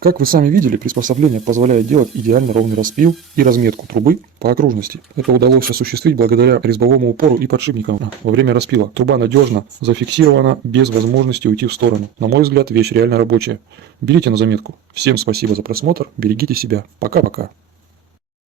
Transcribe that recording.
Как вы сами видели, приспособление позволяет делать идеально ровный распил и разметку трубы по окружности. Это удалось осуществить благодаря резьбовому упору и подшипникам во время распила. Труба надежно зафиксирована без возможности уйти в сторону. На мой взгляд, вещь реально рабочая. Берите на заметку. Всем спасибо за просмотр, берегите себя. Пока-пока.